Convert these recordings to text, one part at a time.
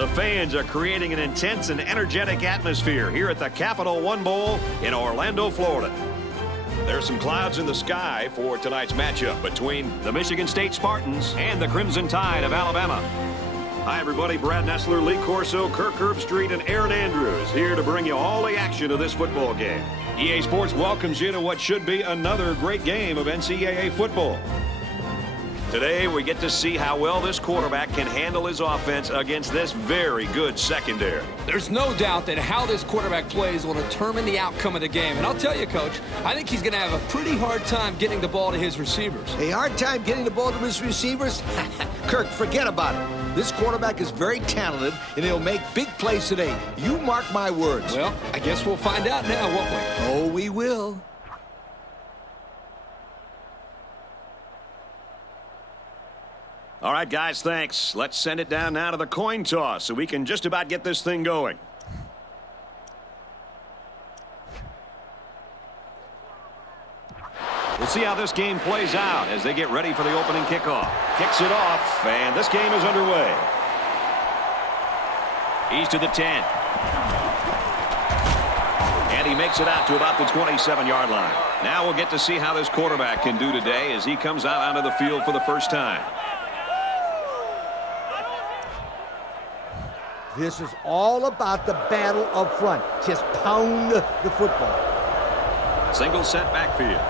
The fans are creating an intense and energetic atmosphere here at the Capital One Bowl in Orlando, Florida. There's some clouds in the sky for tonight's matchup between the Michigan State Spartans and the Crimson Tide of Alabama. Hi, everybody. Brad Nessler, Lee Corso, Kirk Herbstreit, and Aaron Andrews here to bring you all the action of this football game. EA Sports welcomes you to what should be another great game of NCAA football. Today, we get to see how well this quarterback can handle his offense against this very good secondary. There's no doubt that how this quarterback plays will determine the outcome of the game. And I'll tell you, Coach, I think he's going to have a pretty hard time getting the ball to his receivers. A hard time getting the ball to his receivers? Kirk, forget about it. This quarterback is very talented, and he'll make big plays today. You mark my words. Well, I guess we'll find out now, won't we? Oh, we will. All right, guys, thanks. Let's send it down now to the coin toss so we can just about get this thing going. We'll see how this game plays out as they get ready for the opening kickoff. Kicks it off, and this game is underway. He's to the 10. And he makes it out to about the 27-yard line. Now we'll get to see how this quarterback can do today as he comes out onto the field for the first time. This is all about the battle up front. Just pound the football. Single set backfield.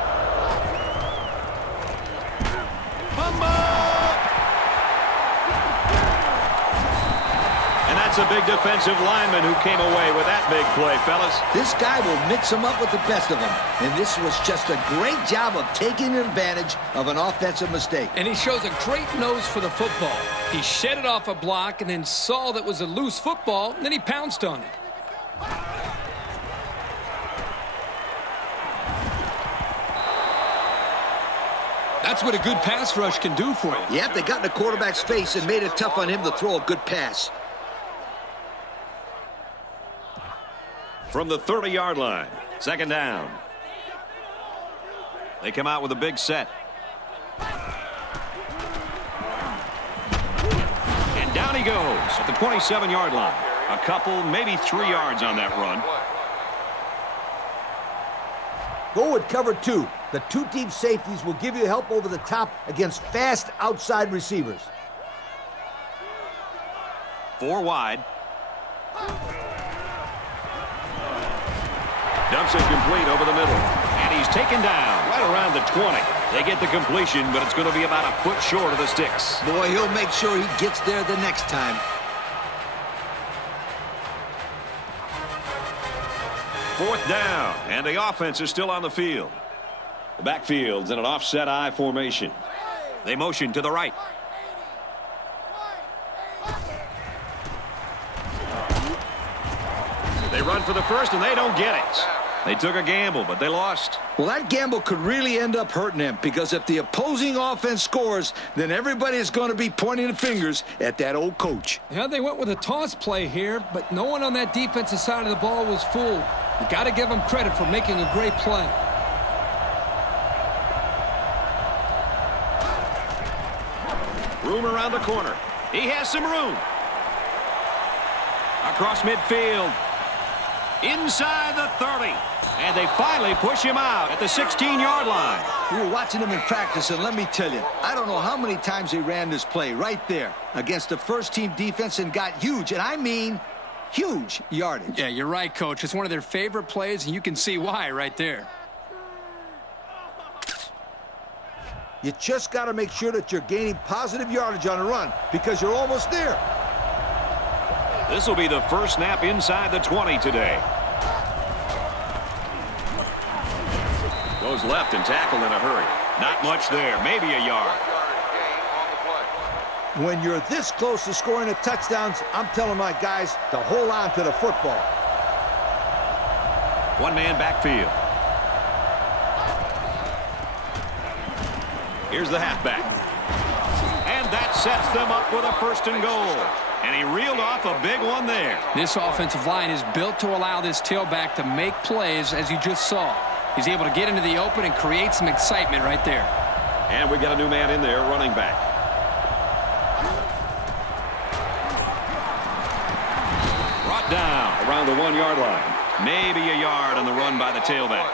And that's a big defensive lineman who came away with that big play, fellas. This guy will mix them up with the best of them. And this was just a great job of taking advantage of an offensive mistake. And he shows a great nose for the football. He shed it off a block and then saw that was a loose football, and then he pounced on it. That's what a good pass rush can do for you. Yep, they got in the quarterback's face and made it tough on him to throw a good pass. From the 30-yard line, second down. They come out with a big set. And down he goes at the 27-yard line. A couple, maybe 3 yards on that run. Go with cover two. The two deep safeties will give you help over the top against fast outside receivers. 4 wide. Dumps it complete over the middle. And he's taken down right around the 20. They get the completion, but it's going to be about a foot short of the sticks. Boy, he'll make sure he gets there the next time. Fourth down, and the offense is still on the field. The backfield's in an offset I formation. They motion to the right. They run for the first, and they don't get it. They took a gamble, but they lost. Well, that gamble could really end up hurting them, because if the opposing offense scores, then everybody is going to be pointing the fingers at that old coach. Yeah, they went with a toss play here, but no one on that defensive side of the ball was fooled. You got to give them credit for making a great play. Room around the corner. He has some room. Across midfield. Inside the 30. And they finally push him out at the 16-yard line. We were watching him in practice, and let me tell you, I don't know how many times he ran this play right there against the first-team defense and got huge, and I mean huge yardage. Yeah, you're right, Coach. It's one of their favorite plays, and you can see why right there. You just got to make sure that you're gaining positive yardage on a run, because you're almost there. This will be the first snap inside the 20 today. Goes left and tackled in a hurry. Not much there, maybe a yard. When you're this close to scoring a touchdowns, I'm telling my guys to hold on to the football. One-man backfield. Here's the halfback. And that sets them up with a first and goal. And he reeled off a big one there. This offensive line is built to allow this tailback to make plays, as you just saw. He's able to get into the open and create some excitement right there. And we got a new man in there, running back. around the 1-yard line. Maybe a yard on the run by the tailback.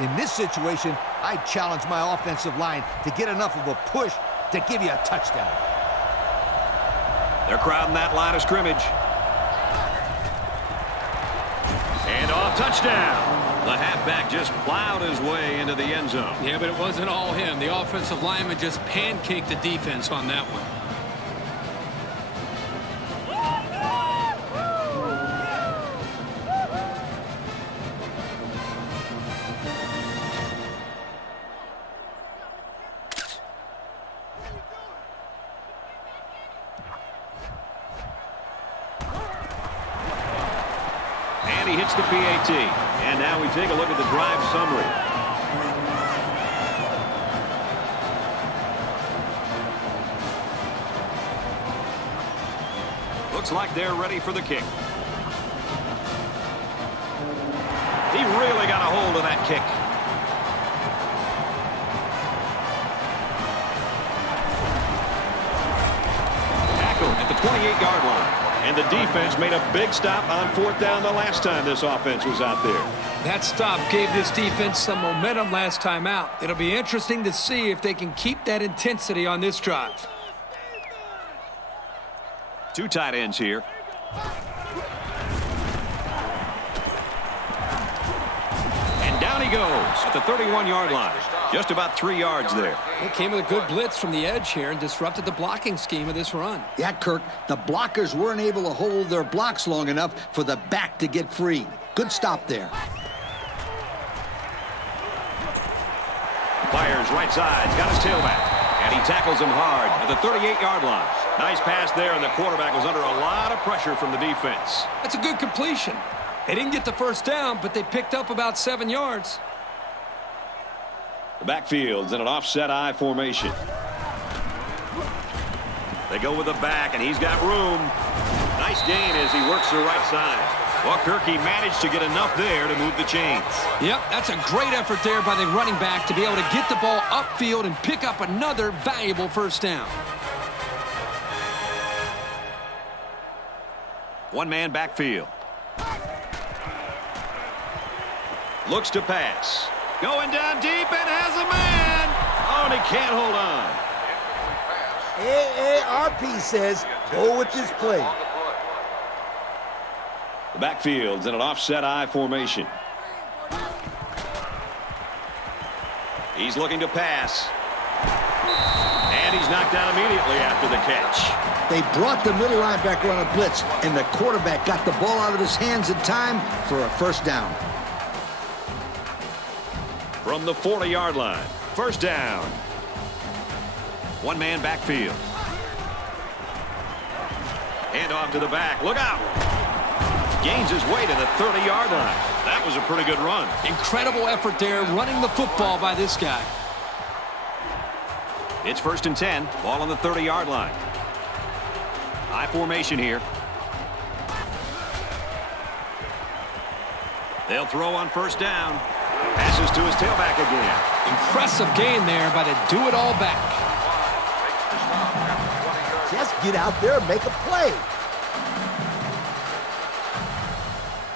In this situation, I challenge my offensive line to get enough of a push to give you a touchdown. They're crowding that line of scrimmage. And off, touchdown. The halfback just plowed his way into the end zone. Yeah, but it wasn't all him. The offensive lineman just pancaked the defense on that one. He hits the PAT. And now we take a look at the drive summary. Looks like they're ready for the kick. He really got a hold of that kick. Tackle at the 28-yard line. And the defense made a big stop on 4th down the last time this offense was out there. That stop gave this defense some momentum last time out. It'll be interesting to see if they can keep that intensity on this drive. 2 tight ends here. And down he goes at the 31-yard line. Just about 3 yards there. It came with a good blitz from the edge here and disrupted the blocking scheme of this run. Yeah, Kirk, the blockers weren't able to hold their blocks long enough for the back to get free. Good stop there. Fires right side, got his tailback. And he tackles him hard at the 38-yard line. Nice pass there, and the quarterback was under a lot of pressure from the defense. That's a good completion. They didn't get the first down, but they picked up about 7 yards. The backfield's in an offset I formation. They go with the back, and he's got room. Nice gain as he works the right side. Well, Kirk, he managed to get enough there to move the chains. Yep, that's a great effort there by the running back to be able to get the ball upfield and pick up another valuable first down. 1-man backfield. Looks to pass. Going down deep and has a man. Oh, and he can't hold on. AARP says go with this play. The backfield's in an offset I formation. He's looking to pass. And he's knocked out immediately after the catch. They brought the middle linebacker on a blitz, and the quarterback got the ball out of his hands in time for a first down. From the 40-yard line, first down. 1-man backfield. Hand off to the back. Look out. Gains his way to the 30-yard line. That was a pretty good run. Incredible effort there running the football by this guy. It's 1st and 10. Ball on the 30-yard line. I formation here. They'll throw on first down. Passes to his tailback again. Impressive gain there by the do-it-all back. Just get out there and make a play.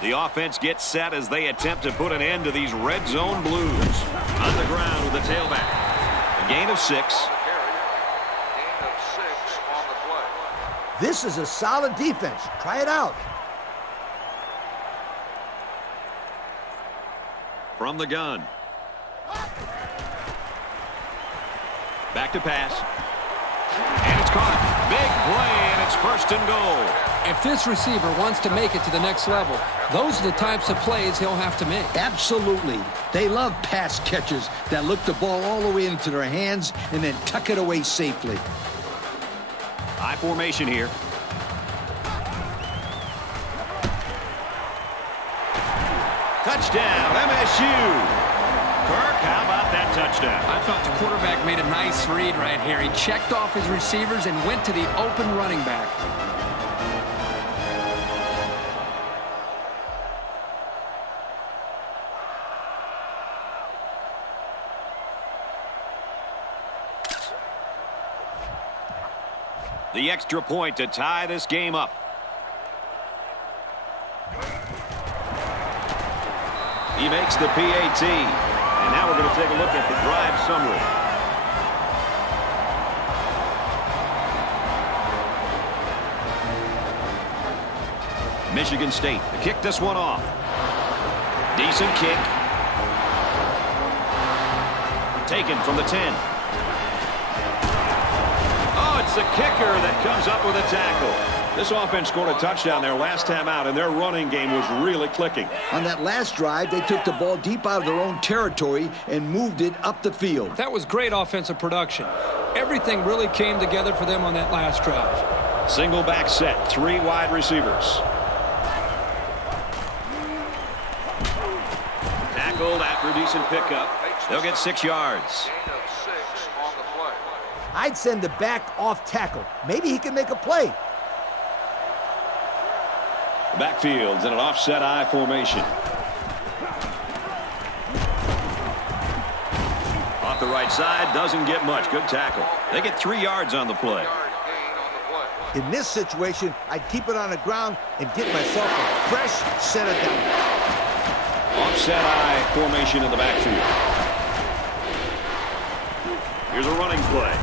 The offense gets set as they attempt to put an end to these red zone blues. On the ground with the tailback. A gain of 6. This is a solid defense. Try it out. From the gun. Back to pass. And it's caught. Big play, and it's 1st and goal. If this receiver wants to make it to the next level, those are the types of plays he'll have to make. Absolutely. They love pass catchers that look the ball all the way into their hands and then tuck it away safely. I formation here. Touchdown, MSU. Kirk, how about that touchdown? I thought the quarterback made a nice read right here. He checked off his receivers and went to the open running back. The The extra point to tie this game up. He makes the PAT. And now we're going to take a look at the drive summary. Michigan State to kick this one off. Decent kick. Taken from the 10. Oh, it's the kicker that comes up with a tackle. This offense scored a touchdown their last time out, and their running game was really clicking. On that last drive, they took the ball deep out of their own territory and moved it up the field. That was great offensive production. Everything really came together for them on that last drive. Single back set, 3 wide receivers. Tackled after a decent pickup. They'll get 6 yards. I'd send the back off tackle. Maybe he can make a play. The backfield's in an offset I formation. Off the right side, doesn't get much. Good tackle. They get 3 yards on the play. In this situation, I'd keep it on the ground and get myself a fresh set of down. Offset I formation in the backfield. Here's a running play.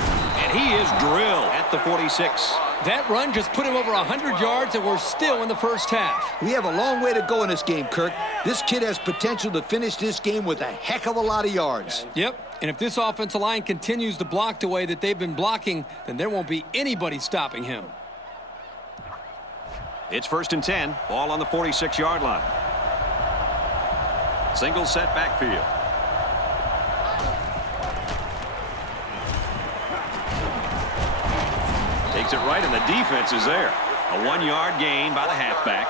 And he is drilled at the 46. That run just put him over 100 yards, and we're still in the first half. We have a long way to go in this game, Kirk. This kid has potential to finish this game with a heck of a lot of yards. Yep, and if this offensive line continues to block the way that they've been blocking, then there won't be anybody stopping him. It's 1st and 10. Ball on the 46-yard line. Single set backfield. Takes it right, and the defense is there. A 1-yard gain by the halfback.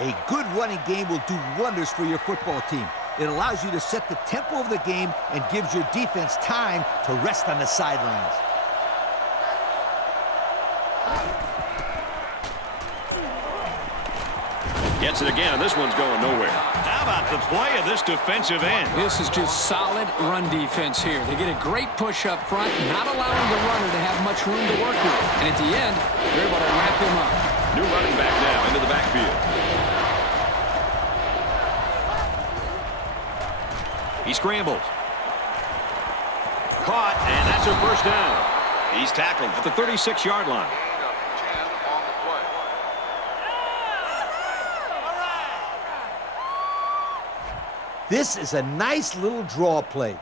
A good running game will do wonders for your football team. It allows you to set the tempo of the game and gives your defense time to rest on the sidelines. Gets it again, and this one's going nowhere. How about the play of this defensive end? This is just solid run defense here. They get a great push up front, not allowing the runner to have much room to work with. And at the end, they're able to wrap him up. New running back now into the backfield. He scrambles. Caught, and that's a first down. He's tackled at the 36-yard line. This is a nice little draw play.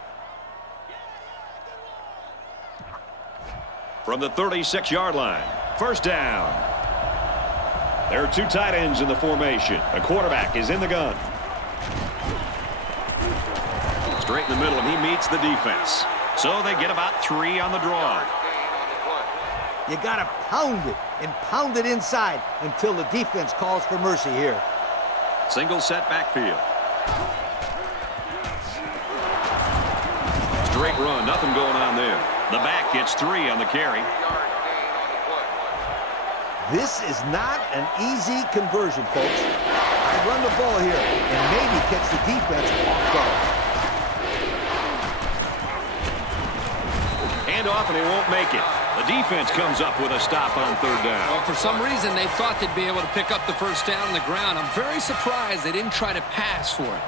From the 36-yard line, first down. There are 2 tight ends in the formation. The quarterback is in the gun. Straight in the middle, and he meets the defense. So they get about 3 on the draw. You got to pound it and pound it inside until the defense calls for mercy here. Single set backfield. Straight run, nothing going on there. The back gets 3 on the carry. This is not an easy conversion, folks. I run the ball here and maybe catch the defense off guard. Hand off, and he won't make it. The defense comes up with a stop on 3rd down. Well, for some reason, they thought they'd be able to pick up the first down on the ground. I'm very surprised they didn't try to pass for it.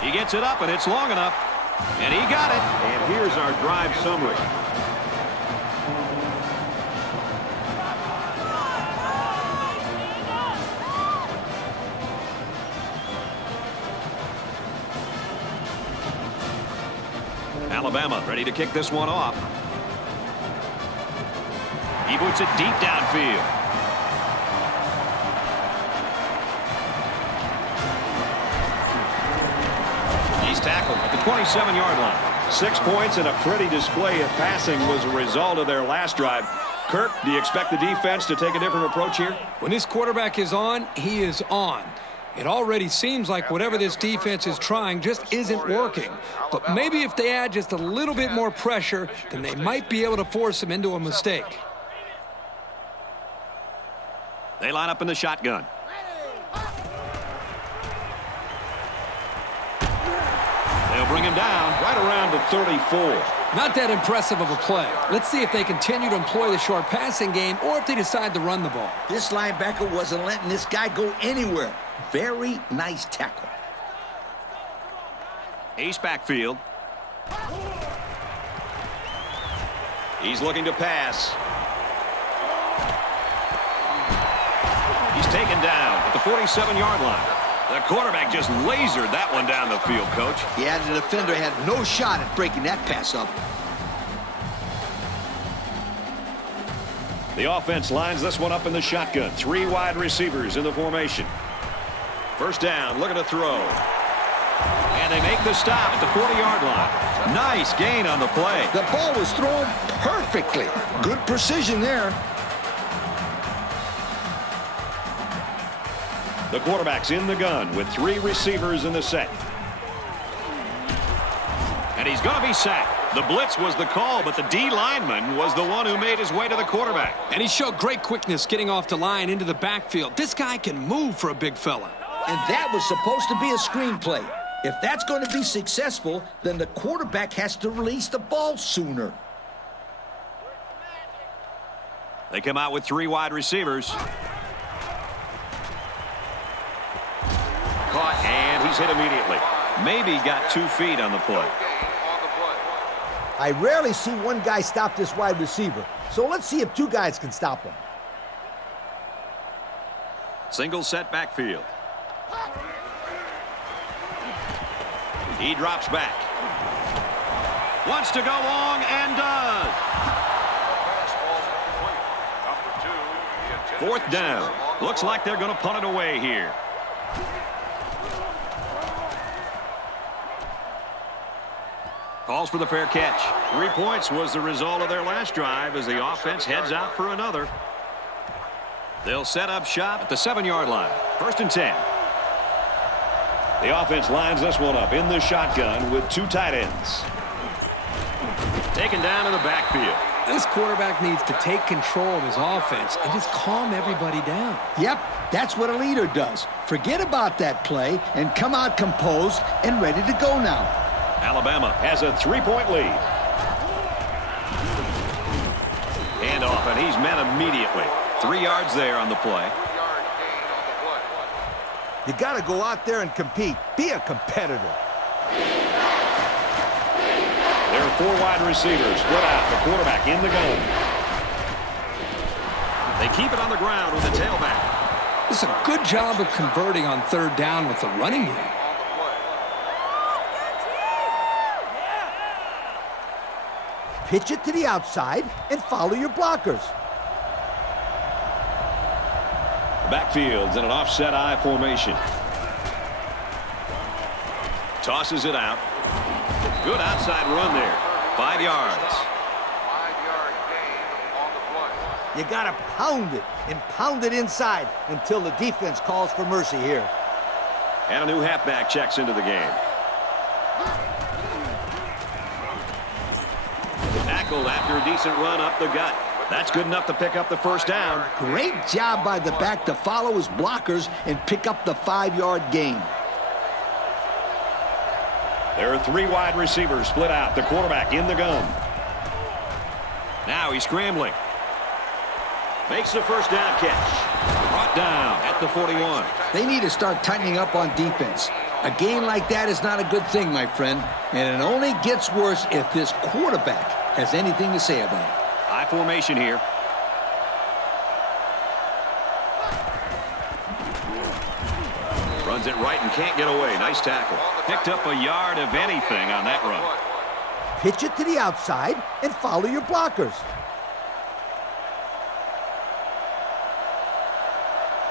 He gets it up, and it's long enough. And he got it. And here's our drive summary. Alabama ready to kick this one off. He boots it deep downfield. He's tackled at the 27-yard line. 6 points and a pretty display of passing was a result of their last drive. Kirk, do you expect the defense to take a different approach here? When this quarterback is on, he is on. It already seems like whatever this defense is trying just isn't working. But maybe if they add just a little bit more pressure, then they might be able to force him into a mistake. They line up in the shotgun. They'll bring him down right around the 34. Not that impressive of a play. Let's see if they continue to employ the short passing game or if they decide to run the ball. This linebacker wasn't letting this guy go anywhere. Very nice tackle. Ace backfield. He's looking to pass. He's taken down at the 47-yard line. The quarterback just lasered that one down the field, Coach. Yeah, the defender had no shot at breaking that pass up. The offense lines this one up in the shotgun. 3 wide receivers in the formation. First down, looking to throw. And they make the stop at the 40-yard line. Nice gain on the play. The ball was thrown perfectly. Good precision there. The quarterback's in the gun with 3 receivers in the set. And he's going to be sacked. The blitz was the call, but the D lineman was the one who made his way to the quarterback. And he showed great quickness getting off the line into the backfield. This guy can move for a big fella. And that was supposed to be a screenplay. If that's going to be successful, then the quarterback has to release the ball sooner. They come out with 3 wide receivers. Caught, and he's hit immediately. Maybe got 2 feet on the play. I rarely see one guy stop this wide receiver, so let's see if 2 guys can stop him. Single set backfield. He drops back. Wants to go long and does. 4th down. Looks like they're going to punt it away here. Calls for the fair catch. 3 points was the result of their last drive as the offense heads out for another. They'll set up shop at the 7-yard line. 1st and 10. The offense lines this one up in the shotgun with 2 tight ends. Taken down in the backfield. This quarterback needs to take control of his offense and just calm everybody down. Yep, that's what a leader does. Forget about that play and come out composed and ready to go now. Alabama has a 3-point lead. Hand off, and he's met immediately. 3 yards there on the play. You got to go out there and compete. Be a competitor. There are 4 wide receivers split out. The quarterback in the gun. They keep it on the ground with the tailback. It's a good job of converting on 3rd down with the running game. Pitch it to the outside and follow your blockers. Backfield's in an offset I formation. Tosses it out. Good outside run there. 5 yards. 5-yard gain on the play. You got to pound it and pound it inside until the defense calls for mercy here. And a new halfback checks into the game. Tackled after a decent run up the gut. That's good enough to pick up the 1st down. Great job by the back to follow his blockers and pick up the 5-yard gain. There are 3 wide receivers split out. The quarterback in the gun. Now he's scrambling. Makes the 1st down catch. Brought down at the 41. They need to start tightening up on defense. A game like that is not a good thing, my friend. And it only gets worse if this quarterback has anything to say about it. High formation here. Runs it right and can't get away. Nice tackle. Picked up a yard of anything on that run. Pitch it to the outside and follow your blockers.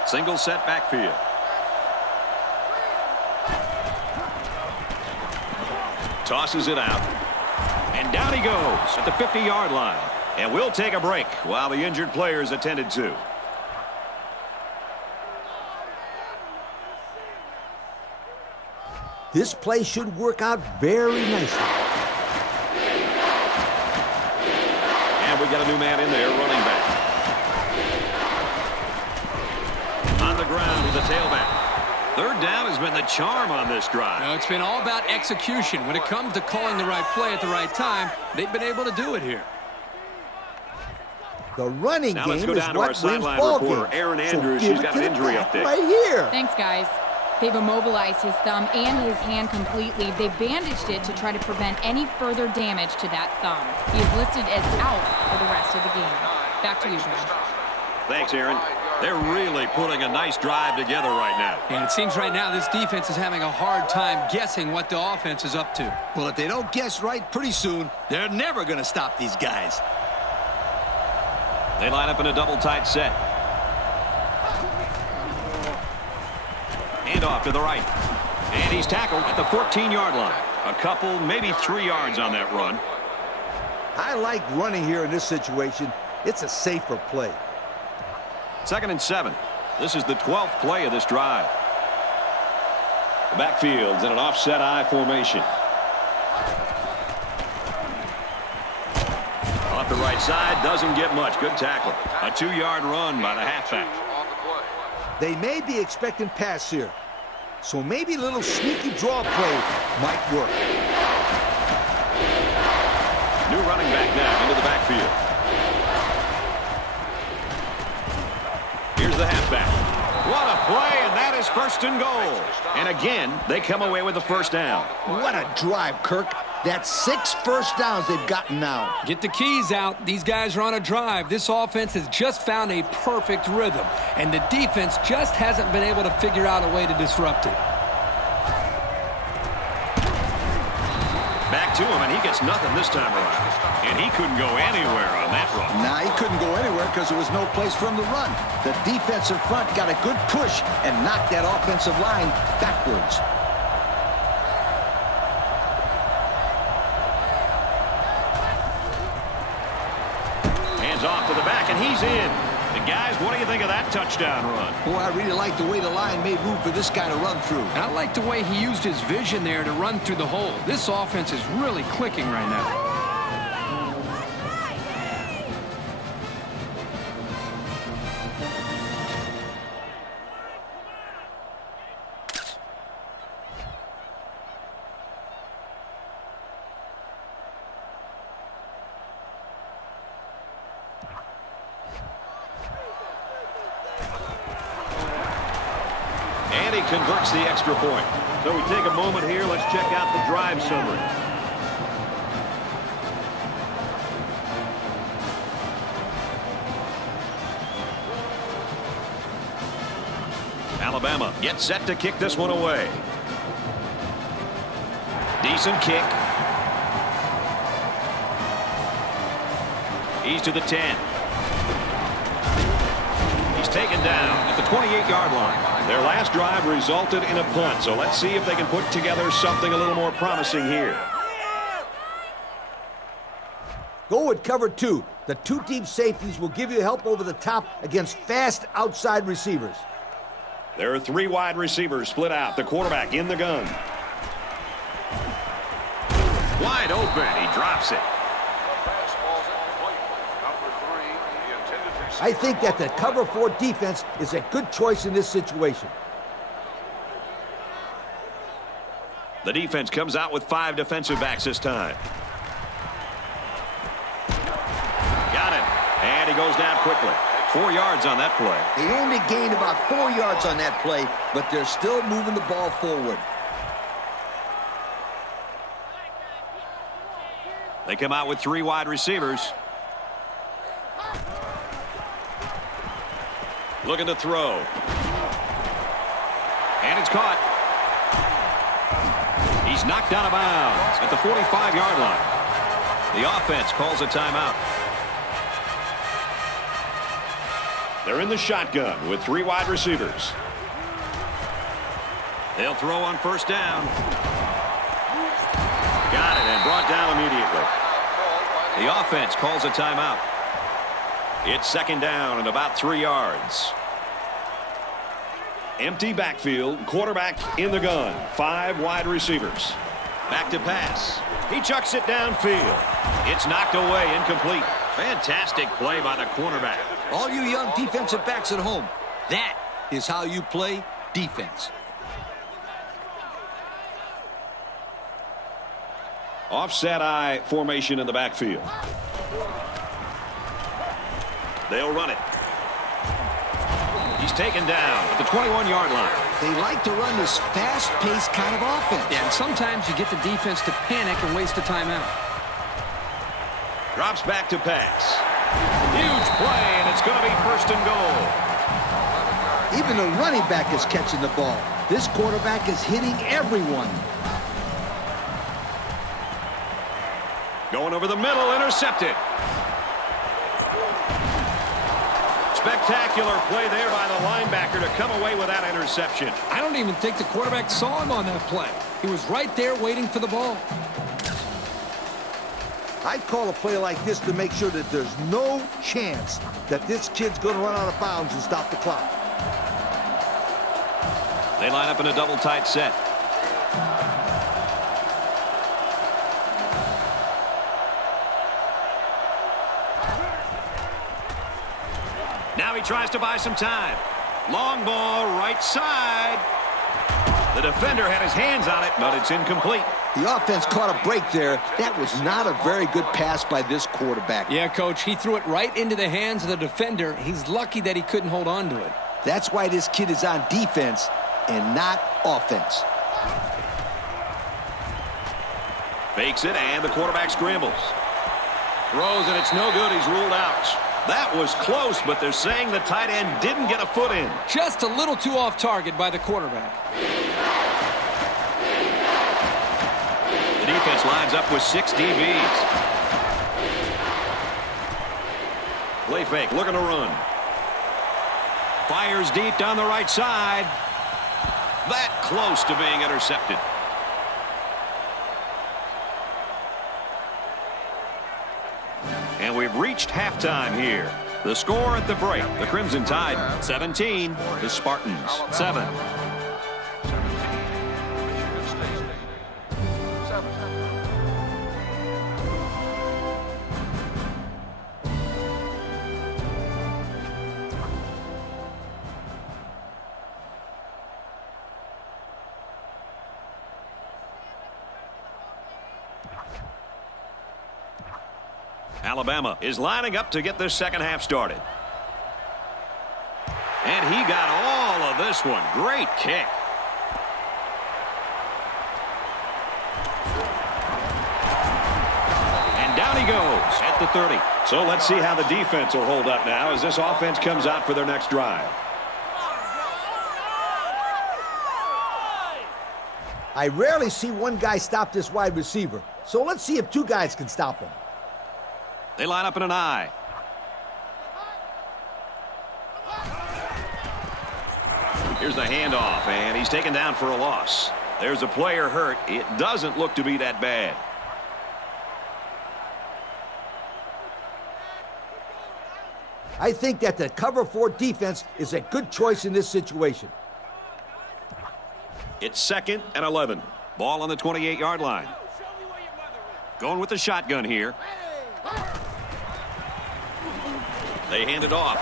Single set backfield. Tosses it out. And down he goes at the 50-yard line. And we'll take a break while the injured players attended to. This play should work out very nicely. And we got a new man in there, running back. On the ground with the tailback. Third down has been the charm on this drive. It's been all about execution. When it comes to calling the right play at the right time, they've been able to do it here. The running Now game let's go is down to what our wins sideline ball reporter, games. Aaron So Andrews. give She's it got to an the injury back update. right here. Thanks, guys. They've immobilized his thumb and his hand completely. They've bandaged it to try to prevent any further damage to that thumb. He is listed as out for the rest of the game. Back to you, Brad. Thanks, Aaron. They're really putting a nice drive together right now. And it seems right now this defense is having a hard time guessing what the offense is up to. Well, if they don't guess right pretty soon, they're never going to stop these guys. They line up in a double tight set. Hand off to the right. And he's tackled at the 14-yard line. A couple, maybe 3 yards on that run. I like running here in this situation. It's a safer play. 2nd and 7. This is the 12th play of this drive. The backfield's in an offset I formation. Off the right side, doesn't get much. Good tackle. A 2-yard run by the halfback. They may be expecting pass here, so maybe a little sneaky draw play might work. New running back now into the backfield. Here's the halfback. What a play, and that is 1st and goal. And again, they come away with the first down. What a drive, Kirk. That's 6 first downs they've gotten now. Get the keys out. These guys are on a drive. This offense has just found a perfect rhythm, and the defense just hasn't been able to figure out a way to disrupt it. Back to him, and he gets nothing this time around. And he couldn't go anywhere on that run. Nah, he couldn't go anywhere because there was no place for him to run. The defensive front got a good push and knocked that offensive line backwards. Hands off to the back, and he's in. And guys, what do you think of that touchdown run? Boy, I really like the way the line made room for this guy to run through. And I like the way he used his vision there to run through the hole. This offense is really clicking right now. And he converts the extra point. So we take a moment here. Let's check out the drive summary. Alabama gets set to kick this one away. Decent kick. He's to the 10. He's taken down at the 28-yard line. Their last drive resulted in a punt, so let's see if they can put together something a little more promising here. Go with cover 2. The 2 deep safeties will give you help over the top against fast outside receivers. There are 3 wide receivers split out. The quarterback in the gun. Wide open. He drops it. I think that the cover 4 defense is a good choice in this situation. The defense comes out with 5 defensive backs this time. Got it. And he goes down quickly. 4 yards on that play. They only gained about 4 yards on that play, but they're still moving the ball forward. They come out with 3 wide receivers. Looking to throw. And it's caught. He's knocked out of bounds at the 45-yard line. The offense calls a timeout. They're in the shotgun with 3 wide receivers. They'll throw on first down. Got it and brought down immediately. The offense calls a timeout. It's 2nd down and about 3 yards. Empty backfield, quarterback in the gun, 5 wide receivers. Back to pass. He chucks it downfield. It's knocked away, incomplete. Fantastic play by the cornerback. All you young defensive backs at home, that is how you play defense. Offset I formation in the backfield. They'll run it. He's taken down at the 21-yard line. They like to run this fast-paced kind of offense. Yeah, and sometimes you get the defense to panic and waste a timeout. Drops back to pass. Huge play, and it's going to be first and goal. Even the running back is catching the ball. This quarterback is hitting everyone. Going over the middle, intercepted. Spectacular play there by the linebacker to come away with that interception. I don't even think the quarterback saw him on that play. He was right there waiting for the ball. I'd call a play like this to make sure that there's no chance that this kid's going to run out of bounds and stop the clock. They line up in a double tight set. Now he tries to buy some time. Long ball, right side. The defender had his hands on it, but it's incomplete. The offense caught a break there. That was not a very good pass by this quarterback. Yeah, Coach, he threw it right into the hands of the defender. He's lucky that he couldn't hold on to it. That's why this kid is on defense and not offense. Fakes it, and the quarterback scrambles. Throws, and it's no good. He's ruled out. That was close, but they're saying the tight end didn't get a foot in. Just a little too off target by the quarterback. The defense lines up with 6 DBs. Play fake, looking to run. Fires deep down the right side. That close to being intercepted. And we've reached halftime here. The score at the break, the Crimson Tide 17, the Spartans 7. Michigan State 7. Alabama is lining up to get this second half started. And he got all of this one. Great kick. And down he goes at the 30. So let's see how the defense will hold up now as this offense comes out for their next drive. I rarely see one guy stop this wide receiver, so let's see if 2 guys can stop him. They line up in an I. Here's the handoff, and he's taken down for a loss. There's a player hurt. It doesn't look to be that bad. I think that the cover 4 defense is a good choice in this situation. It's 2nd and 11. Ball on the 28-yard line. Going with the shotgun here. They hand it off.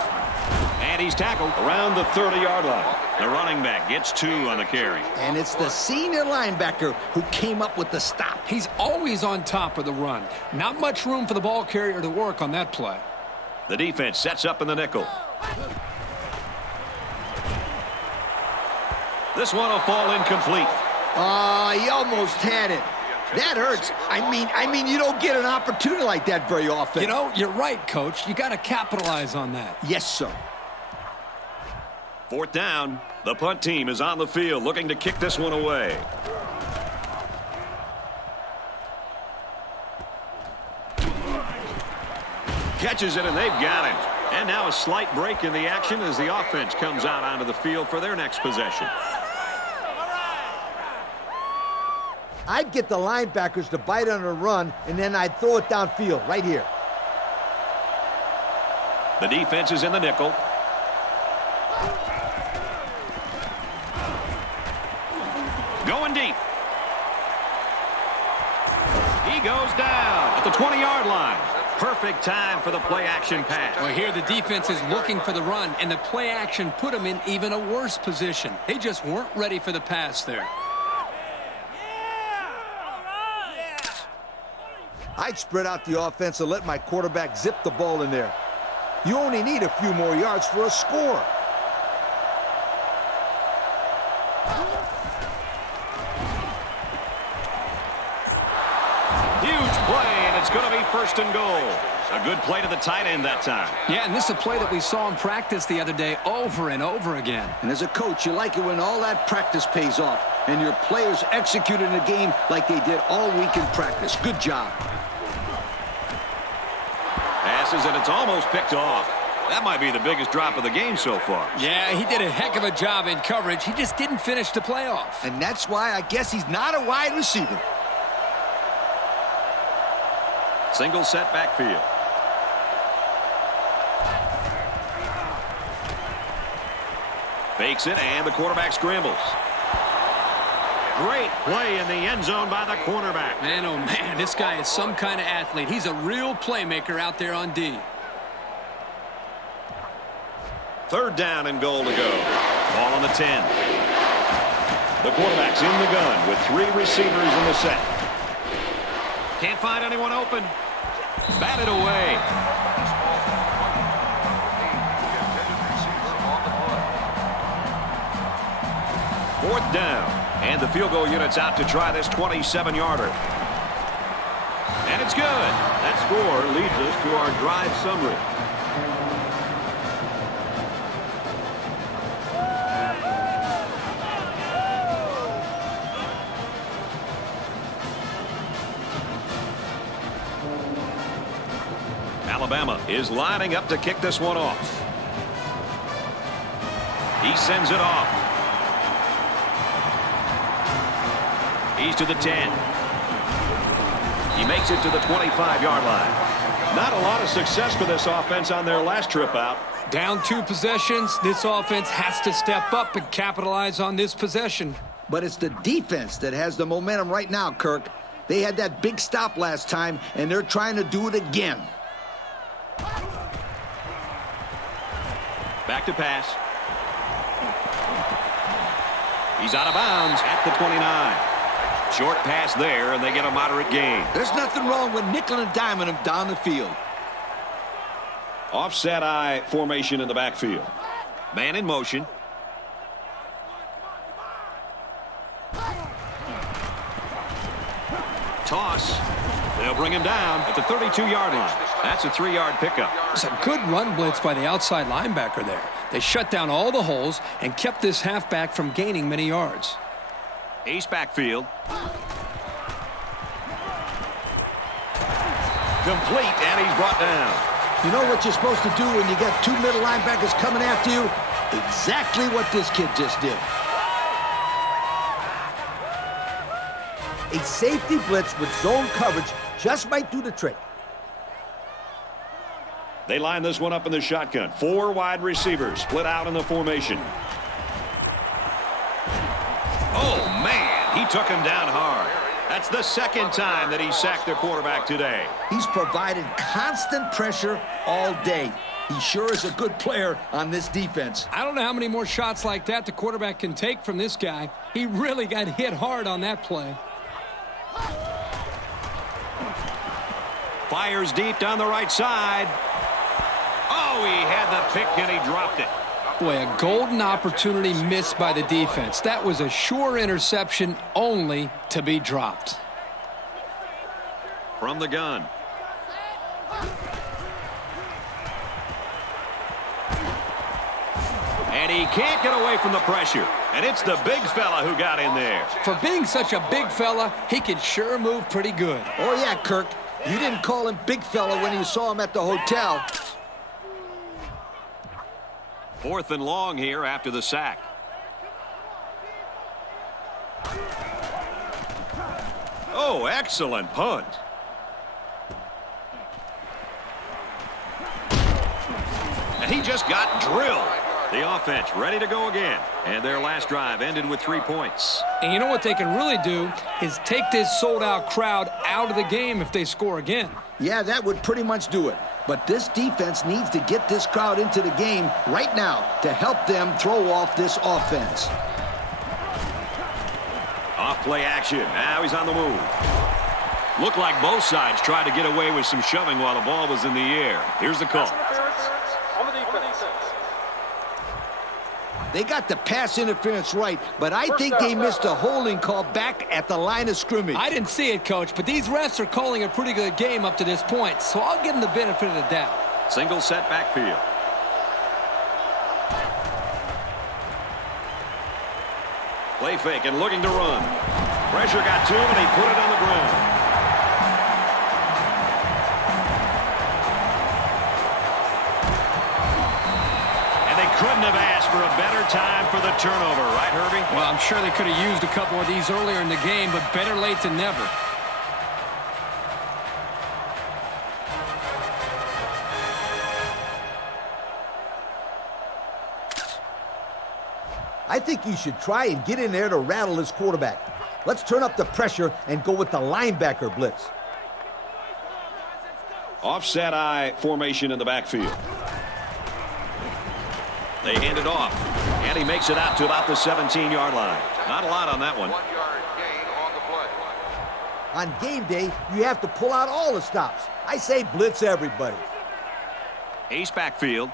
And he's tackled around the 30-yard line. The running back gets 2 on the carry. And it's the senior linebacker who came up with the stop. He's always on top of the run. Not much room for the ball carrier to work on that play. The defense sets up in the nickel. This one will fall incomplete. He almost had it. That hurts. I mean, you don't get an opportunity like that very often. You know, you're right, Coach. You got to capitalize on that. Yes, sir. 4th down. The punt team is on the field looking to kick this one away. Catches it, and they've got him. And now a slight break in the action as the offense comes out onto the field for their next possession. I'd get the linebackers to bite on a run, and then I'd throw it downfield right here. The defense is in the nickel. Going deep. He goes down at the 20-yard line. Perfect time for the play-action pass. Well, here the defense is looking for the run, and the play action put them in even a worse position. They just weren't ready for the pass there. I'd spread out the offense and let my quarterback zip the ball in there. You only need a few more yards for a score. Huge play, and it's going to be first and goal. A good play to the tight end that time. Yeah, and this is a play that we saw in practice the other day over and over again. And as a coach, you like it when all that practice pays off and your players execute in the game like they did all week in practice. Good job. Passes, and it's almost picked off. That might be the biggest drop of the game so far. Yeah, he did a heck of a job in coverage. He just didn't finish the play off. And that's why I guess he's not a wide receiver. Single set backfield. Fakes it, and the quarterback scrambles. Great play in the end zone by the cornerback. Man, oh man, this guy is some kind of athlete. He's a real playmaker out there on D. Third down and goal to go. Ball on the 10. The quarterback's in the gun with 3 receivers in the set. Can't find anyone open. Batted away. Fourth down, and the field goal unit's out to try this 27-yarder. And it's good. That score leads us to our drive summary. Alabama is lining up to kick this one off. He sends it off. He's to the 10. He makes it to the 25-yard line. Not a lot of success for this offense on their last trip out. Down 2 possessions. This offense has to step up and capitalize on this possession. But it's the defense that has the momentum right now, Kirk. They had that big stop last time, and they're trying to do it again. Back to pass. He's out of bounds at the 29. Short pass there, and they get a moderate gain. There's nothing wrong with nickel and diming him down the field. Offset eye formation in the backfield. Man in motion. Toss. They'll bring him down at the 32-yard line. That's a 3-yard pickup. It's a good run blitz by the outside linebacker there. They shut down all the holes and kept this halfback from gaining many yards. Ace backfield. Complete, and he's brought down. You know what you're supposed to do when you got 2 middle linebackers coming after you? Exactly what this kid just did. A safety blitz with zone coverage just might do the trick. They line this one up in the shotgun. 4 wide receivers split out in the formation. Oh, man, he took him down hard. That's the second time that he sacked the quarterback today. He's provided constant pressure all day. He sure is a good player on this defense. I don't know how many more shots like that the quarterback can take from this guy. He really got hit hard on that play. Fires deep down the right side. Oh, he had the pick and he dropped it. Boy, a golden opportunity missed by the defense. That was a sure interception, only to be dropped. From the gun. And he can't get away from the pressure. And it's the big fella who got in there. For being such a big fella, he can sure move pretty good. Oh, yeah, Kirk. You didn't call him big fella when you saw him at the hotel. 4th and long here after the sack. Oh, excellent punt. And he just got drilled. The offense ready to go again. And their last drive ended with 3 points. And you know what they can really do is take this sold-out crowd out of the game if they score again. Yeah, that would pretty much do it. But this defense needs to get this crowd into the game right now to help them throw off this offense. Off play action. Now he's on the move. Looked like both sides tried to get away with some shoving while the ball was in the air. Here's the call. They got the pass interference right, but I think they missed a holding call back at the line of scrimmage. I didn't see it, Coach, but these refs are calling a pretty good game up to this point, so I'll give them the benefit of the doubt. Single set backfield. Play fake and looking to run. Pressure got to him, and he put it on the ground. Couldn't have asked for a better time for the turnover, right, Herbie? Well, I'm sure they could have used a couple of these earlier in the game, but better late than never. I think you should try and get in there to rattle this quarterback. Let's turn up the pressure and go with the linebacker blitz. Offset I formation in the backfield. They hand it off, and he makes it out to about the 17-yard line. Not a lot on that one. 1 yard gain on the play. On game day, you have to pull out all the stops. I say blitz everybody. Ace backfield.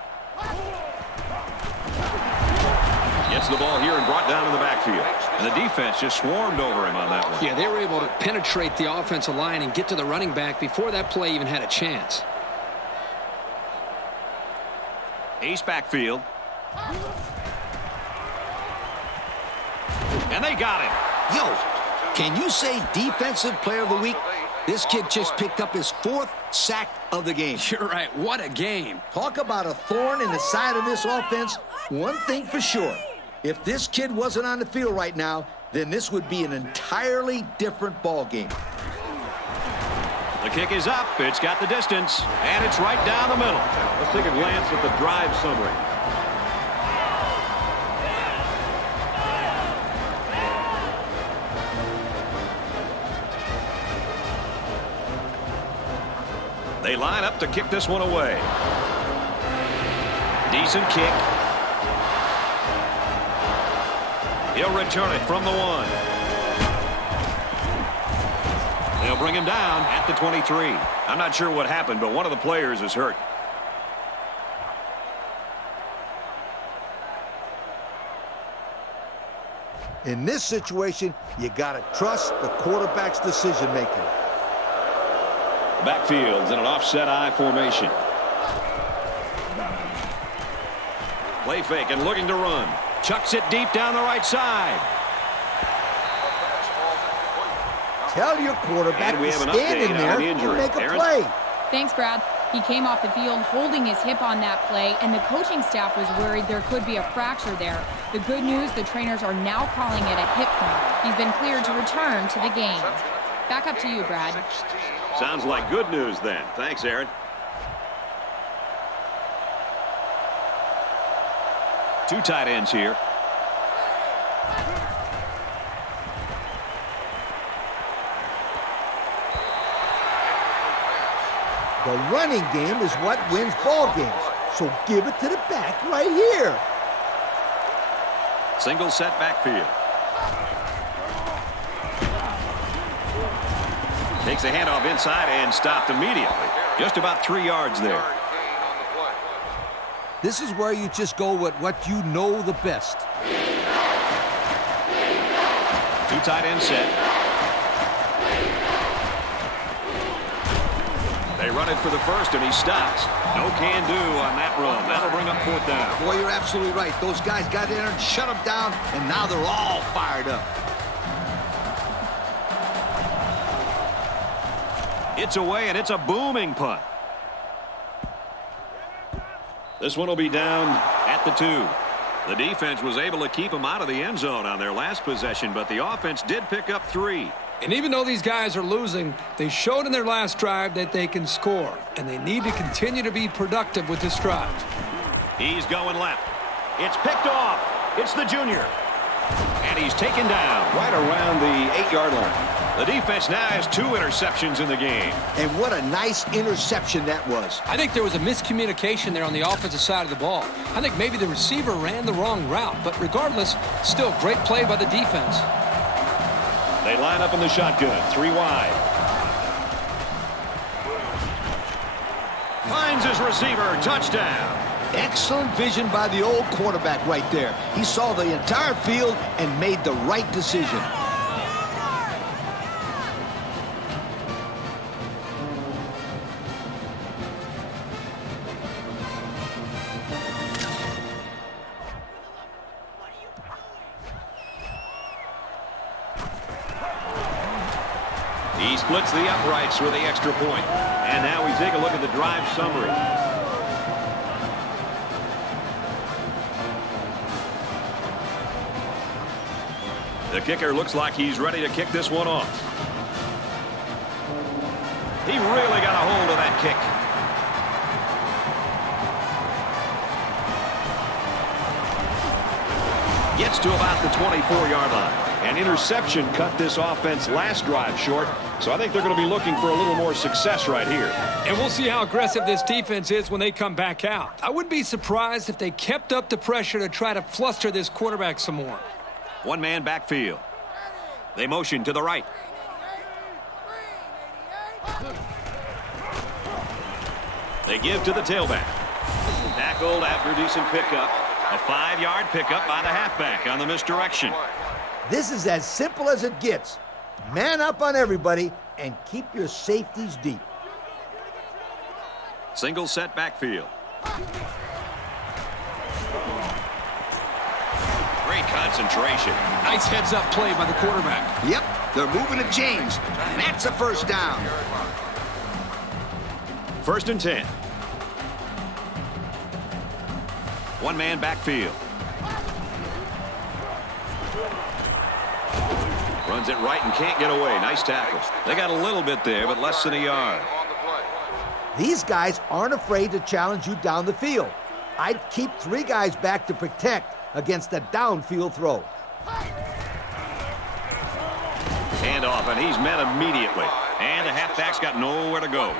Gets the ball here and brought down in the backfield. And the defense just swarmed over him on that one. Yeah, they were able to penetrate the offensive line and get to the running back before that play even had a chance. Ace backfield. And they got it. Yo, can you say defensive player of the week? This kid just picked up his 4th sack of the game. You're right. What a game. Talk about a thorn in the side of this offense. One thing for sure. If this kid wasn't on the field right now, then this would be an entirely different ball game. The kick is up. It's got the distance. And it's right down the middle. Let's take a glance at the drive summary. They line up to kick this one away. Decent kick. He'll return it from the 1. They'll bring him down at the 23. I'm not sure what happened, but one of the players is hurt. In this situation, you got to trust the quarterback's decision-making. Backfields in an offset I formation. Play fake and looking to run. Chucks it deep down the right side. Tell your quarterback to stand in there and make a play. Thanks, Brad. He came off the field holding his hip on that play, and the coaching staff was worried there could be a fracture there. The good news, the trainers are now calling it a hip pull. He's been cleared to return to the game. Back up to you, Brad. Sounds like good news then. Thanks, Aaron. Two tight ends here. The running game is what wins ball games. So give it to the back right here. Single set backfield. Takes a handoff inside and stopped immediately. Just about 3 yards there. This is where you just go with what you know the best. Two tight end set. They run it for the first, and he stops. No can do on that run. That'll bring up 4th down. Boy, you're absolutely right. Those guys got in there and shut them down, and now they're all fired up. It's away, and it's a booming punt. This one will be down at the 2. The defense was able to keep them out of the end zone on their last possession, but the offense did pick up 3. And even though these guys are losing, they showed in their last drive that they can score, and they need to continue to be productive with this drive. He's going left. It's picked off. It's the junior. And he's taken down right around the 8-yard line. The defense now has 2 interceptions in the game. And what a nice interception that was. I think there was a miscommunication there on the offensive side of the ball. I think maybe the receiver ran the wrong route, but regardless, still great play by the defense. They line up in the shotgun, 3 wide. Finds his receiver. Touchdown. Excellent vision by the old quarterback right there. He saw the entire field and made the right decision. He splits the uprights with the extra point. And now we take a look at the drive summary. The kicker looks like he's ready to kick this one off. He really got a hold of that kick. Gets to about the 24-yard line. An interception cut this offense last drive short, so I think they're going to be looking for a little more success right here. And we'll see how aggressive this defense is when they come back out. I wouldn't be surprised if they kept up the pressure to try to fluster this quarterback some more. One-man backfield. They motion to the right. They give to the tailback. Tackled after a decent pickup. A 5-yard pickup by the halfback on the misdirection. This is as simple as it gets. Man up on everybody and keep your safeties deep. Single set backfield. Great concentration. Nice heads-up play by the quarterback. Yep, they're moving to James. That's a first down. 1st and 10. One-man backfield. Runs it right and can't get away. Nice tackle. They got a little bit there, but less than a yard. These guys aren't afraid to challenge you down the field. I'd keep 3 guys back to protect against a downfield throw. Handoff, and he's met immediately. And the halfback's got nowhere to go.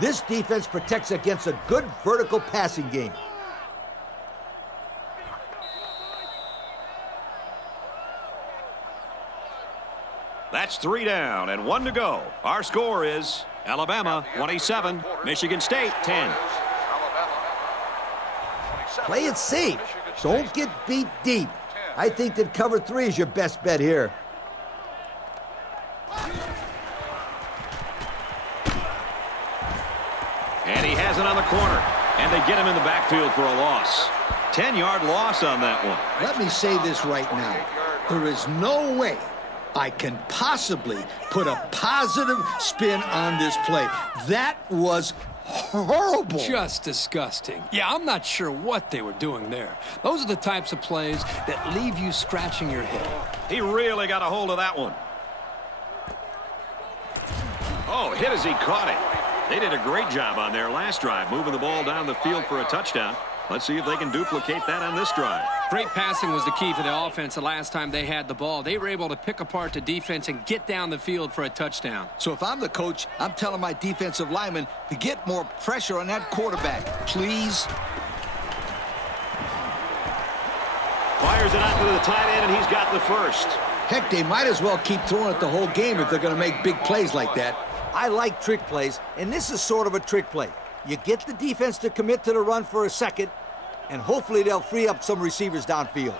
This defense protects against a good vertical passing game. That's 3 down and 1 to go. Our score is Alabama 27, Michigan State 10. Play it safe. Don't get beat deep. I think that cover 3 is your best bet here. And he has it on the corner. And they get him in the backfield for a loss. 10-yard loss on that one. Let me say this right now. There is no way I can possibly put a positive spin on this play. That was horrible. Just disgusting. Yeah, I'm not sure what they were doing there. Those are the types of plays that leave you scratching your head. He really got a hold of that one. Oh, hit as he caught it. They did a great job on their last drive, moving the ball down the field for a touchdown. Let's see if they can duplicate that on this drive. Great passing was the key for the offense the last time they had the ball. They were able to pick apart the defense and get down the field for a touchdown. So if I'm the coach, I'm telling my defensive linemen to get more pressure on that quarterback, please. Fires it out to the tight end, and he's got the first. Heck, they might as well keep throwing it the whole game if they're going to make big plays like that. I like trick plays, and this is sort of a trick play. You get the defense to commit to the run for a second, and hopefully they'll free up some receivers downfield.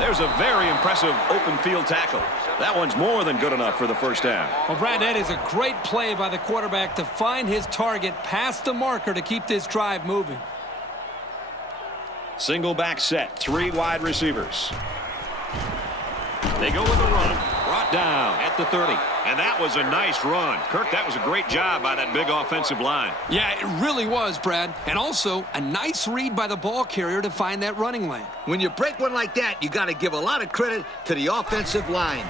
There's a very impressive open field tackle. That one's more than good enough for the first down. Well, Brad, that is a great play by the quarterback to find his target past the marker to keep this drive moving. Single back set, 3 wide receivers. They go with a run. Brought down at the 30. And that was a nice run. Kirk, that was a great job by that big offensive line. Yeah, it really was, Brad. And also a nice read by the ball carrier to find that running lane. When you break one like that, you got to give a lot of credit to the offensive line.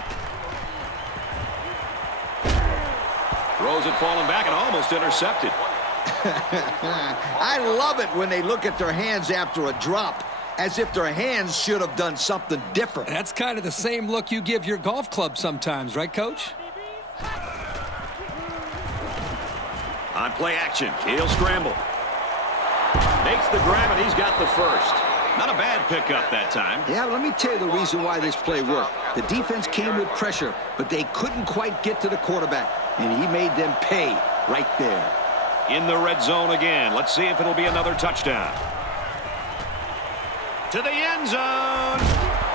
Throws it falling back and almost intercepted. I love it when they look at their hands after a drop, as if their hands should have done something different. That's kind of the same look you give your golf club sometimes, right, Coach? On play action, he'll scramble. Makes the grab, and he's got the first. Not a bad pickup that time. Yeah, let me tell you the reason why this play worked. The defense came with pressure, but they couldn't quite get to the quarterback, and he made them pay right there. In the red zone again. Let's see if it'll be another touchdown. To the end zone.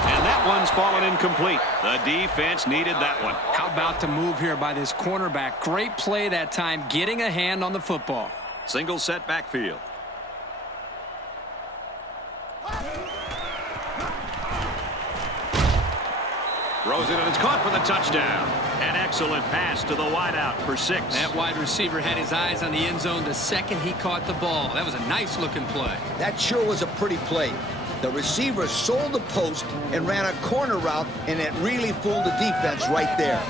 And that one's fallen incomplete. The defense needed that one. How about the move here by this cornerback? Great play that time, getting a hand on the football. Single set backfield. Throws it, and it's caught for the touchdown. An excellent pass to the wideout for 6. That wide receiver had his eyes on the end zone the second he caught the ball. That was a nice-looking play. That sure was a pretty play. The receiver sold the post and ran a corner route, and it really fooled the defense right there.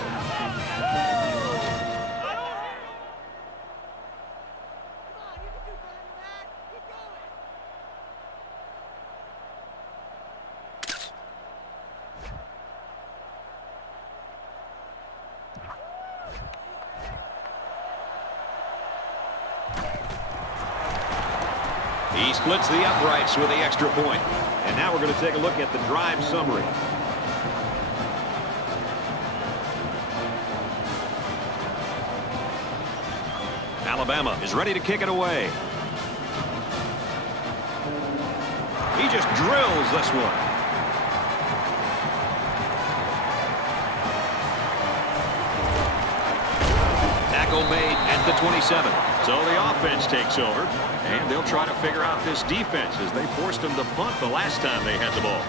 He splits the uprights with the extra point. And now we're going to take a look at the drive summary. Alabama is ready to kick it away. He just drills this one. Tackle made at the 27. So the offense takes over, and they'll try to figure out this defense as they forced them to punt the last time they had the ball.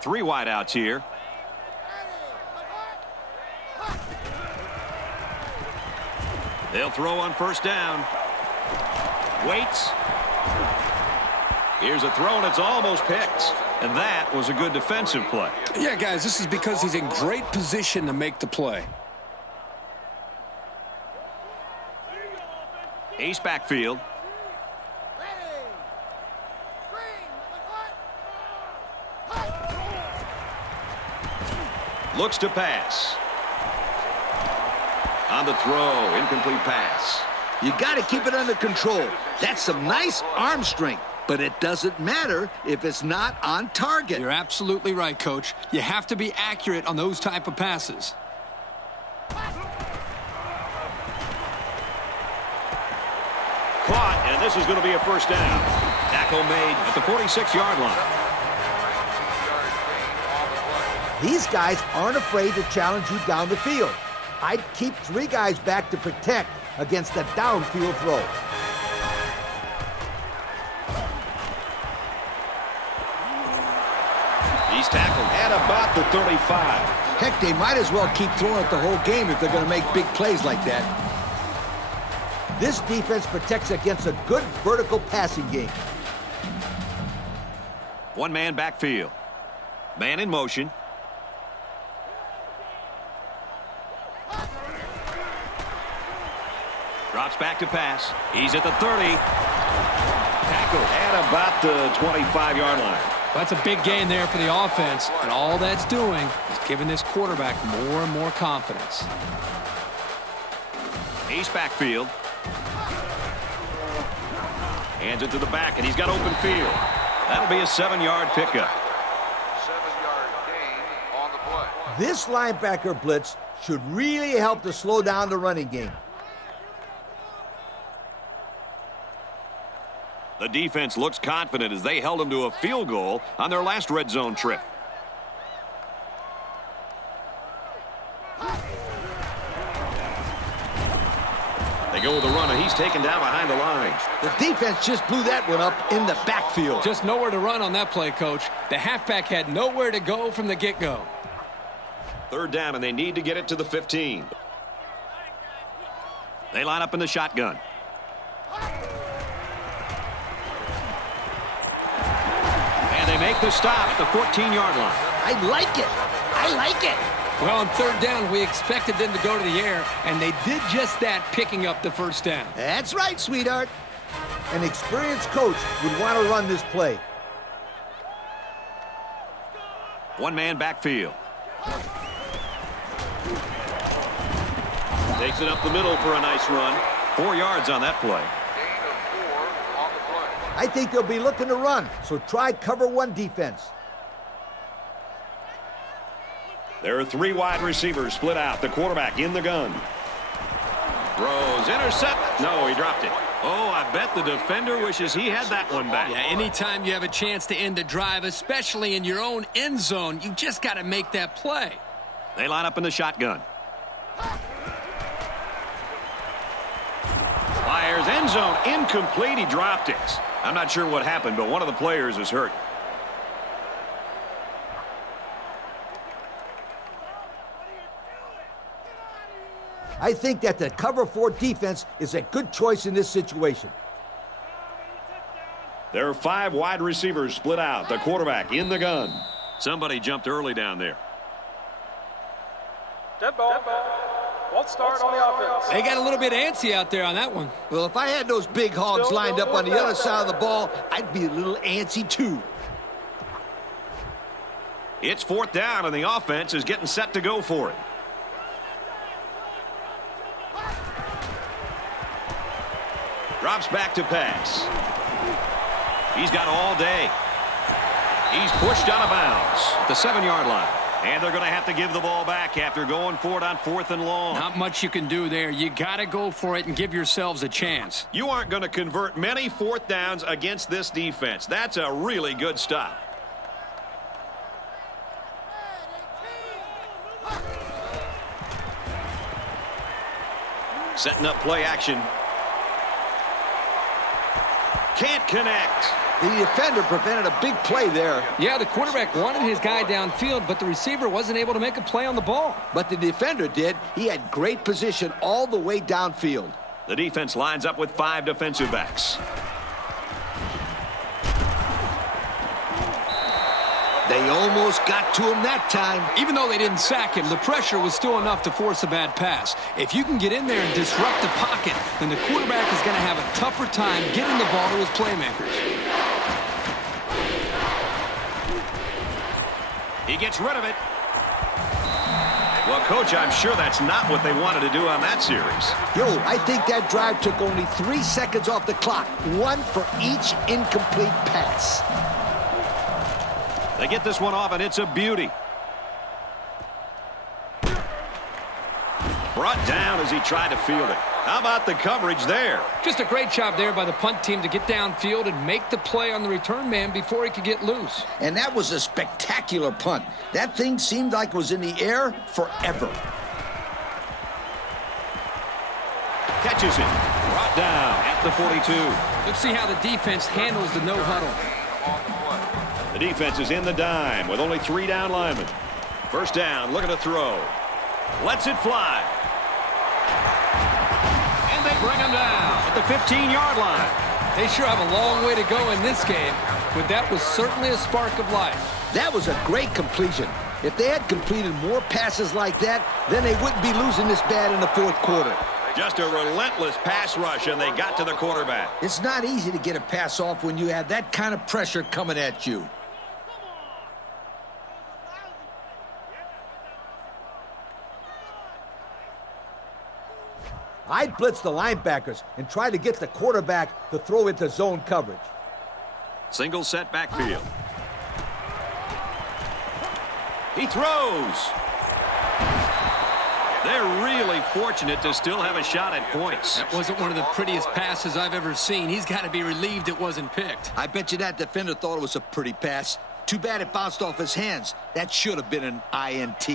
3 wideouts here. They'll throw on first down. Waits. Here's a throw, and it's almost picked. And that was a good defensive play. Yeah, guys, this is because he's in great position to make the play. Ace backfield. Looks to pass. On the throw, incomplete pass. You got to keep it under control. That's some nice arm strength, but it doesn't matter if it's not on target. You're absolutely right, Coach. You have to be accurate on those type of passes. Caught, and this is going to be a first down. Tackle made at the 46-yard line. These guys aren't afraid to challenge you down the field. I'd keep 3 guys back to protect against a downfield throw. He's tackled at about the 35. Heck, they might as well keep throwing it the whole game if they're going to make big plays like that. This defense protects against a good vertical passing game. 1-man backfield. Man in motion. Drops back to pass. He's at the 30. Tackle at about the 25-yard line. That's a big gain there for the offense, and all that's doing is giving this quarterback more and more confidence. Ace backfield. Hands it to the back, and he's got open field. That'll be a 7-yard pickup. 7-yard gain on the play. This linebacker blitz should really help to slow down the running game. The defense looks confident as they held them to a field goal on their last red zone trip. They go with the run, and he's taken down behind the line. The defense just blew that one up in the backfield. Just nowhere to run on that play, Coach. The halfback had nowhere to go from the get-go. 3rd down, and they need to get it to the 15. They line up in the shotgun. And they make the stop at the 14-yard line. I like it. I like it. Well, on 3rd down, we expected them to go to the air, and they did just that, picking up the first down. That's right, sweetheart. An experienced coach would want to run this play. 1-man backfield. Takes it up the middle for a nice run. 4 yards on that play. Gain of 4 on the I think they'll be looking to run, so try cover one defense. There are 3 wide receivers split out. The quarterback in the gun. Throws, intercept. No, he dropped it. Oh, I bet the defender wishes he had that one back. Yeah, anytime you have a chance to end a drive, especially in your own end zone, you just got to make that play. They line up in the shotgun. Fires end zone, incomplete. He dropped it. I'm not sure what happened, but one of the players is hurt. I think that the cover 4 defense is a good choice in this situation. There are 5 wide receivers split out. The quarterback in the gun. Somebody jumped early down there. Dead ball. Won't start on the offense. They got a little bit antsy out there on that one. Well, if I had those big hogs lined up on the other side of the ball, I'd be a little antsy too. It's 4th down, and the offense is getting set to go for it. Drops back to pass. He's got all day. He's pushed out of bounds at the 7-yard line. And they're going to have to give the ball back after going for it on 4th and long. Not much you can do there. You got to go for it and give yourselves a chance. You aren't going to convert many 4th downs against this defense. That's a really good stop. Setting up play action. Can't connect. The defender prevented a big play there. Yeah, the quarterback wanted his guy downfield, but the receiver wasn't able to make a play on the ball. But the defender did. He had great position all the way downfield. The defense lines up with 5 defensive backs. They almost got to him that time. Even though they didn't sack him, the pressure was still enough to force a bad pass. If you can get in there and disrupt the pocket, then the quarterback is going to have a tougher time getting the ball to his playmakers. He gets rid of it. Well, Coach, I'm sure that's not what they wanted to do on that series. Yo, I think that drive took only 3 seconds off the clock. 1 for each incomplete pass. They get this one off, and it's a beauty. Brought down as he tried to field it. How about the coverage there? Just a great job there by the punt team to get downfield and make the play on the return man before he could get loose. And that was a spectacular punt. That thing seemed like it was in the air forever. Catches it. Brought down at the 42. Let's see how the defense handles the no huddle. The defense is in the dime with only 3 down linemen. 1st down, looking to throw. Lets it fly. And they bring him down at the 15-yard line. They sure have a long way to go in this game, but that was certainly a spark of life. That was a great completion. If they had completed more passes like that, then they wouldn't be losing this bad in the 4th quarter. Just a relentless pass rush, and they got to the quarterback. It's not easy to get a pass off when you have that kind of pressure coming at you. I'd blitz the linebackers and try to get the quarterback to throw into zone coverage. Single set backfield. He throws. They're really fortunate to still have a shot at points. That wasn't one of the prettiest passes I've ever seen. He's got to be relieved it wasn't picked. I bet you that defender thought it was a pretty pass. Too bad it bounced off his hands. That should have been an INT.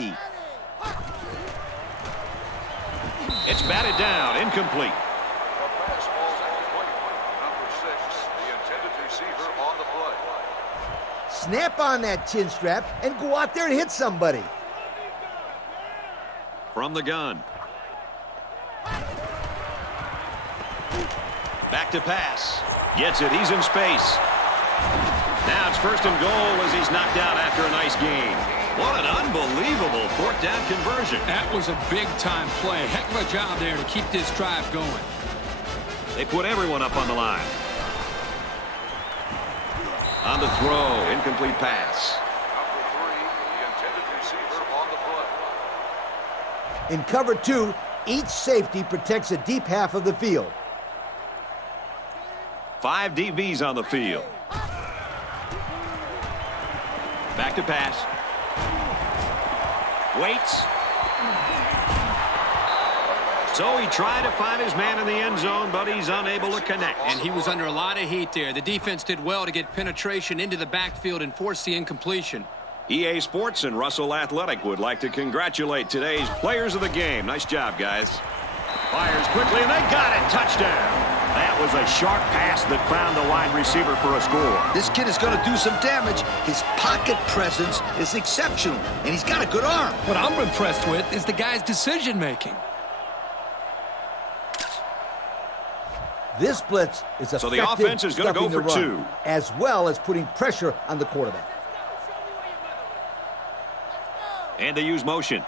It's batted down, incomplete. The pass falls incomplete. Number 6, the intended receiver on the play. Snap on that chin strap and go out there and hit somebody. From the gun. Back to pass. Gets it. He's in space. Now it's 1st and goal as he's knocked out after a nice gain. What an unbelievable 4th down conversion. That was a big-time play. Heck of a job there to keep this drive going. They put everyone up on the line. On the throw, incomplete pass. Number 3, the intended receiver on the play. In cover 2, each safety protects a deep half of the field. 5 DBs on the field. Back to pass. Waits. So he tried to find his man in the end zone, but he's unable to connect. And he was under a lot of heat there. The defense did well to get penetration into the backfield and force the incompletion. EA Sports and Russell Athletic would like to congratulate today's players of the game. Nice job, guys. Fires quickly, and they got it. Touchdown. That was a sharp pass that found the wide receiver for a score. This kid is going to do some damage. His pocket presence is exceptional, and he's got a good arm. What I'm impressed with is the guy's decision-making. This blitz is effective. So the offense is going to go for 2. As well as putting pressure on the quarterback. And they use motion.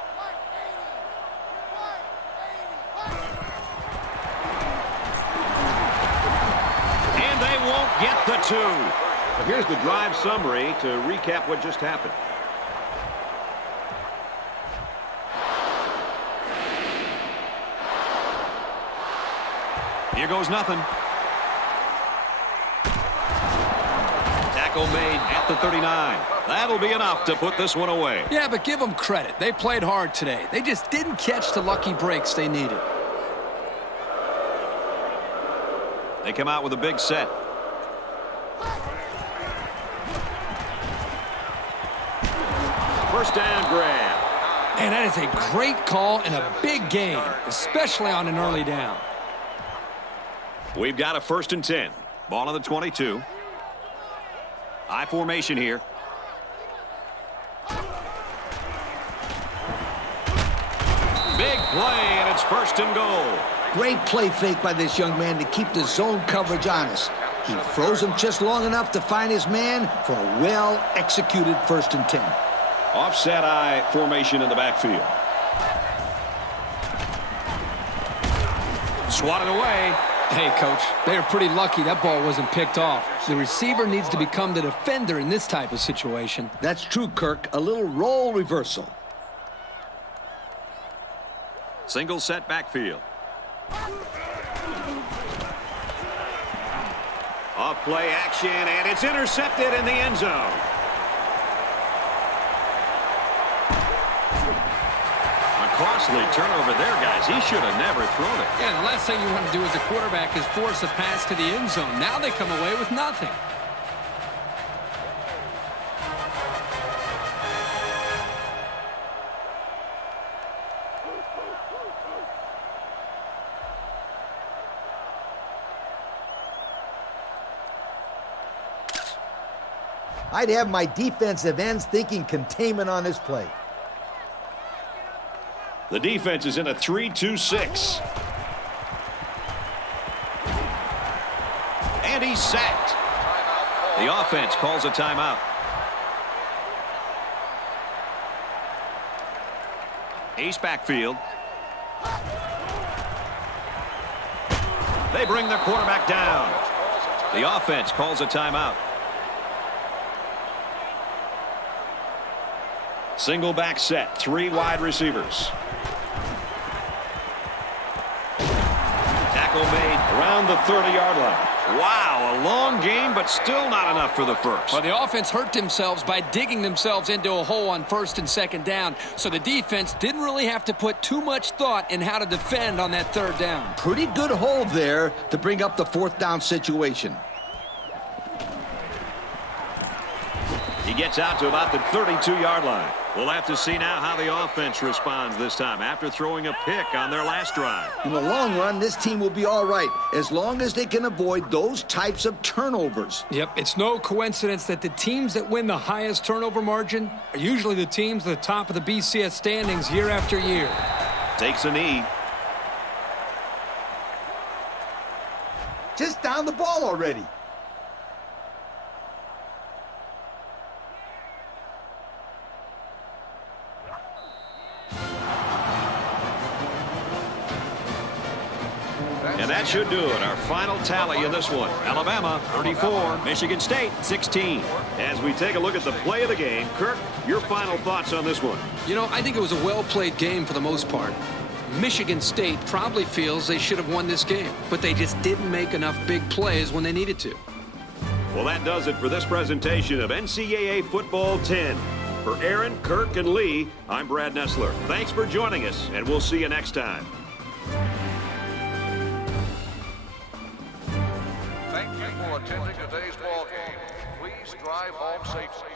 And they won't get the 2. But here's the drive summary to recap what just happened. Here goes nothing. Tackle made at the 39. That'll be enough to put this one away. Yeah, but give them credit. They played hard today. They just didn't catch the lucky breaks they needed. They come out with a big set. First down grab. And that is a great call and a big gain, especially on an early down. We've got a 1st and 10. Ball on the 22. I formation here. Big play, and it's 1st and goal. Great play fake by this young man to keep the zone coverage honest. He froze him just long enough to find his man for a well-executed 1st and 10. Offset I formation in the backfield. Swatted away. Hey, Coach, they are pretty lucky that ball wasn't picked off. The receiver needs to become the defender in this type of situation. That's true, Kirk. A little role reversal. Single set backfield. Off play action, and it's intercepted in the end zone. Costly turnover there, guys. He should have never thrown it. Yeah, the last thing you want to do as a quarterback is force a pass to the end zone. Now they come away with nothing. I'd have my defensive ends thinking containment on this play. The defense is in a 3-2-6. And he's sacked. The offense calls a timeout. Ace backfield. They bring their quarterback down. The offense calls a timeout. Single back set, 3 wide receivers. Tackle made around the 30-yard line. Wow, a long game, but still not enough for the first. Well, the offense hurt themselves by digging themselves into a hole on 1st and 2nd down, so the defense didn't really have to put too much thought in how to defend on that 3rd down. Pretty good hold there to bring up the 4th down situation. He gets out to about the 32-yard line. We'll have to see now how the offense responds this time after throwing a pick on their last drive. In the long run, this team will be all right as long as they can avoid those types of turnovers. Yep, it's no coincidence that the teams that win the highest turnover margin are usually the teams at the top of the BCS standings year after year. Takes a knee. Just down the ball already. And that should do it. Our final tally in this one. Alabama, 34. Michigan State, 16. As we take a look at the play of the game, Kirk, your final thoughts on this one? You know, I think it was a well-played game for the most part. Michigan State probably feels they should have won this game, but they just didn't make enough big plays when they needed to. Well, that does it for this presentation of NCAA Football 10. For Aaron, Kirk, and Lee, I'm Brad Nessler. Thanks for joining us, and we'll see you next time. Thank you for attending today's ball game. Please drive home safely.